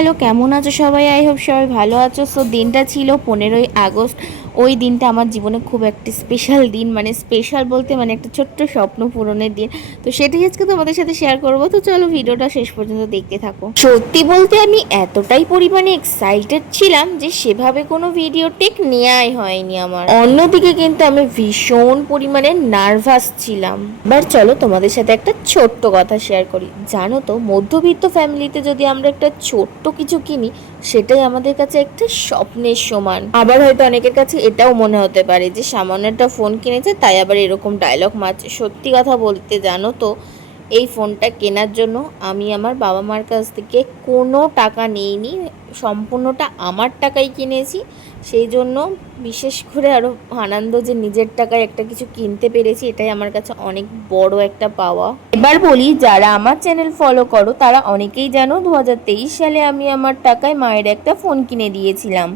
Hello, কেমন আছো সবাই? আই হোপ সবাই ভালো আছো। সো দিনটা ছিল 15ই আগস্ট। ওই দিনটা আমার জীবনে খুব একটা স্পেশাল দিন, মানে স্পেশাল বলতে মানে একটা ছোট্ট স্বপ্ন পূরণের দিন। তো সেটাই আজকে তোমাদের সাথে শেয়ার করবো। তো চলো ভিডিওটা শেষ পর্যন্ত দেখতে থাকো। সত্যি বলতে আমি এতটাই পরিমাণে এক্সাইটেড ছিলাম যে সেভাবে কোনো ভিডিও টেক নেওয়াই হয়নি আমার। অন্যদিকে কিন্তু আমি ভীষণ পরিমাণে নার্ভাস ছিলাম। এবার চলো তোমাদের সাথে একটা ছোট্ট কথা শেয়ার করি। জানো তো, মধ্যবিত্ত ফ্যামিলিতে যদি আমরা একটা ছোট্ট কিছু কিনি, সেটাই আমাদের কাছে একটা স্বপ্নের সমান। আবার হয়তো অনেকের কাছে এটাও মনে হতে পারে যে সামান্য একটা ফোন কিনেছে তাই আবার এরকম ডায়লগ মারছে। সত্যি কথা বলতে জানো তো, এই ফোনটা কেনার জন্য আমি আমার বাবা মার কাছ থেকে কোনো টাকা নিইনি, সম্পূর্ণটা আমার টাকাই কিনেছি। সেই জন্য বিশেষ করে আরও আনন্দ যে নিজের টাকায় একটা কিছু কিনতে পেরেছি, এটাই আমার কাছে অনেক বড় একটা পাওয়া। এবার বলি, যারা আমার চ্যানেল ফলো করো তারা অনেকেই জানো 2023 সালে আমি আমার টাকায় মায়ের একটা ফোন কিনে দিয়েছিলাম।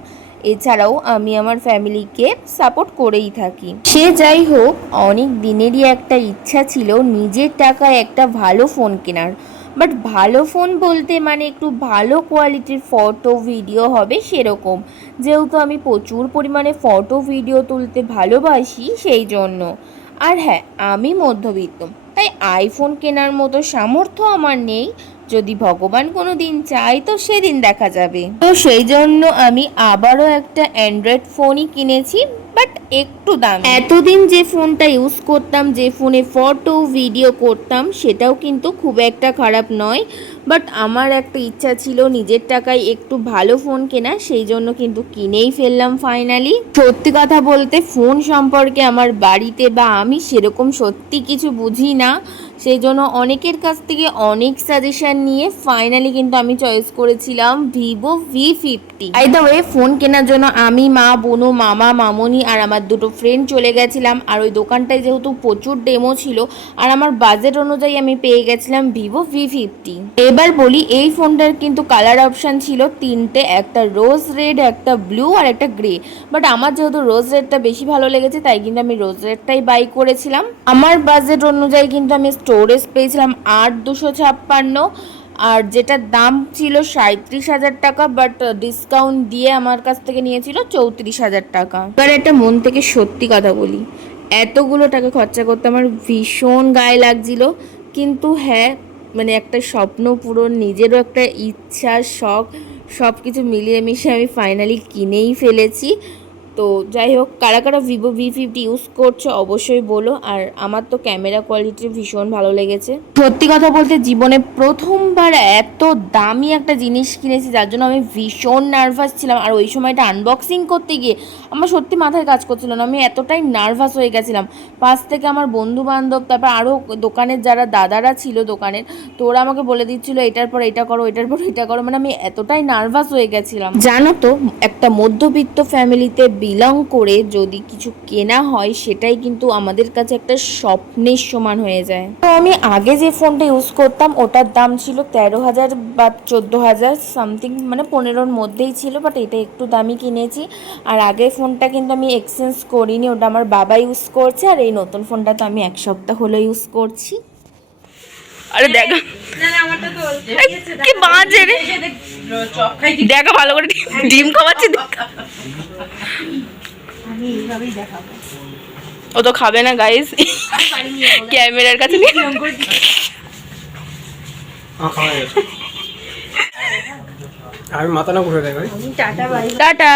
এছাড়াও আমি আমার ফ্যামিলিকে সাপোর্ট করেই থাকি। সে যাই হোক, অনেক দিনেরই একটা ইচ্ছা ছিল নিজের টাকায় একটা ভালো ফোন কেনার। বাট ভালো ফোন বলতে মানে একটু ভালো কোয়ালিটির ফটো ভিডিও হবে সেরকম। যেহেতু আমি প্রচুর পরিমাণে ফটো ভিডিও তুলতে ভালোবাসি সেই জন্য। আর হ্যাঁ, আমি মধ্যবিত্ত, তাই আইফোন কেনার মতো সামর্থ্য আমার নেই। যদি ভগবান কোনো দিন চায় তো সেদিন দেখা যাবে। তো সেই জন্য আমি আবারও একটা অ্যান্ড্রয়েড ফোনই কিনেছি, বাট একটু দাম। এতদিন যে ফোনটা ইউজ করতাম, যে ফোনে ফটো ভিডিও করতাম, সেটাও কিন্তু খুব একটা খারাপ নয়। বাট আমার একটা ইচ্ছা ছিল নিজের টাকায় একটু ভালো ফোন কেনা, সেই জন্য কিন্তু কিনেই ফেললাম ফাইনালি। সত্যি কথা বলতে ফোন সম্পর্কে আমার বাড়িতে বা আমি সেরকম সত্যি কিছু বুঝি না, সেই জন্য অনেকের কাছ থেকে অনেক সাজেশন নিয়ে ফাইনালি কিন্তু আমি চয়েস করেছিলাম Vivo V50। By the way, phone কেনার জন্য আমি, মা, বোনু, মামা, মামনি আর আমার দুটো ফ্রেন্ড চলে গেছিলাম। আর ওই দোকানটায় যেহেতু প্রচুর ডেমো ছিল আর আমার বাজেট অনুযায়ী আমি পেয়ে গেছিলাম ভিভো V50। এবার বলি, এই ফোনটার কিন্তু কালার অপশান ছিল তিনটে, একটা রোজ রেড, একটা ব্লু আর একটা গ্রে। বাট আমার যেহেতু রোজ রেডটা বেশি ভালো লেগেছে তাই কিন্তু আমি রোজ রেডটাই বাই করেছিলাম। আমার বাজেট অনুযায়ী কিন্তু আমি স্টোরেজ পেয়েছিলাম 8,256, আর যেটার দাম ছিল 37,000 টাকা, বাট ডিসকাউন্ট দিয়ে আমার কাছ থেকে নিয়েছিল 34,000 টাকা। এবার একটা মন থেকে সত্যি কথা বলি, এতগুলো টাকা খরচা করতে আমার ভীষণ গায়ে লাগছিল। কিন্তু হ্যাঁ, মানে একটা স্বপ্ন পূরণ, নিজেরও একটা ইচ্ছা, শখ, সব কিছু মিলিয়ে মিশিয়ে আমি ফাইনালি কিনেই ফেলেছি। তো যাই হোক, কারা কারা ভিভো V50 ইউজ করছো অবশ্যই বলো। আর আমার তো ক্যামেরা কোয়ালিটি ভীষণ ভালো লেগেছে। সত্যি কথা বলতে জীবনে প্রথমবার এত দামি একটা জিনিস কিনেছি, যার জন্য আমি ভীষণ নার্ভাস ছিলাম। আর ওই সময়টা আনবক্সিং করতে গিয়ে আমার সত্যি মাথায় কাজ করছিল না, আমি এতটাই নার্ভাস হয়ে গেছিলাম। পাশ থেকে আমার বন্ধু বান্ধব, তারপর আরও দোকানের যারা দাদারা ছিল দোকানের, তো ওরা আমাকে বলে দিচ্ছিলো এটার পর এটা করো, এটার পর এটা করো। মানে আমি এতটাই নার্ভাস হয়ে গেছিলাম। জানো তো, একটা মধ্যবিত্ত ফ্যামিলিতে বিলং করে যদি কিছু কেনা হয় সেটাই কিন্তু আমাদের কাছে একটা স্বপ্নের সমান হয়ে যায়। তো আমি আগে যে ফোনটা ইউজ করতাম ওটার দাম ছিল 13,000 বা 14,000 সামথিং, মানে 15-র মধ্যেই ছিল। বাট এটা একটু দামি কিনেছি। আর আগের ফোনটা কিন্তু আমি এক্সচেঞ্জ করিনি, ওটা আমার বাবা ইউজ করছে। আর এই নতুন ফোনটা তো আমি 1 সপ্তাহ হলো ইউজ করছি। আরে দেখা, কি বাজে রে, দেখা ভালো করে ডিম খাওয়াচ্ছি। ও তো খাবে না গাইস, ক্যামেরার কাছে আমি মাথা না ঘুরে দেয় ভাই। টাটা।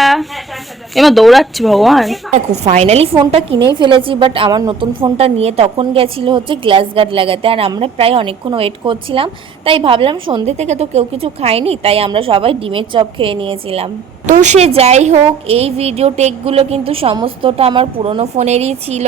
এবার দৌড়াচ্ছি ভগবান। দেখো ফাইনালি ফোনটা কিনেই ফেলেছি। বাট আমার নতুন ফোনটা নিয়ে তখন গেছিল হচ্ছে গ্লাস গার্ড লাগাতে, আর আমরা প্রায় অনেকক্ষণ ওয়েট করছিলাম। তাই ভাবলাম সন্ধ্যে থেকে তো কেউ কিছু খায়নি, তাই আমরা সবাই ডিমের চপ খেয়ে নিয়েছিলাম। তো সে যাই হোক, এই ভিডিও টেকগুলো কিন্তু সমস্তটা আমার পুরনো ফোনেরই ছিল।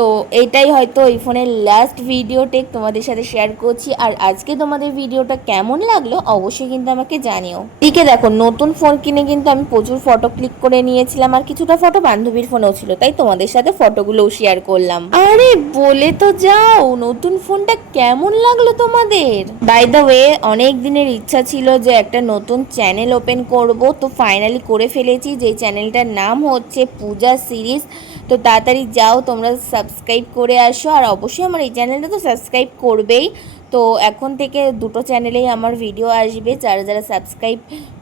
তো এটাই হয়তো এই ফোনের লাস্ট ভিডিও টেক তোমাদের সাথে শেয়ার করছি। আর আজকে তোমাদের ভিডিওটা কেমন লাগলো অবশ্যই কিন্তু আমাকে জানিও। এদিকে দেখো, নতুন ফোন কিনে কিন্তু আমি প্রচুর ফটো ক্লিক করে নিয়েছিলাম, আর কিছুটা ফটো বান্ধবীর ফোনেও ছিল, তাই তোমাদের সাথে ফটোগুলোও শেয়ার করলাম। আরে বলে তো যাও, নতুন ফোনটা কেমন লাগলো তোমাদের? বাই দ্য ওয়ে, অনেক দিনের ইচ্ছা ছিল যে একটা নতুন চ্যানেল ওপেন করব, তো ফাইনালি করে ফেলেছি। যে চ্যানেলটার নাম হচ্ছে পূজা সিরিজ। তো তাড়াতাড়ি যাও তোমরা সাবস্ক্রাইব করে আসো, আর অবশ্যই আমার এই চ্যানেলটা তো সাবস্ক্রাইব করবেই। তো এখন থেকে দুটো চ্যানেলেই আমার ভিডিও আসবে, যারা যারা সাবস্ক্রাইব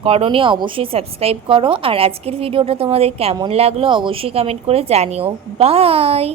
করোনি অবশ্যই সাবস্ক্রাইব করো। আর আজকের ভিডিওটা তোমাদের কেমন লাগলো অবশ্যই কমেন্ট করে জানিও। বাই।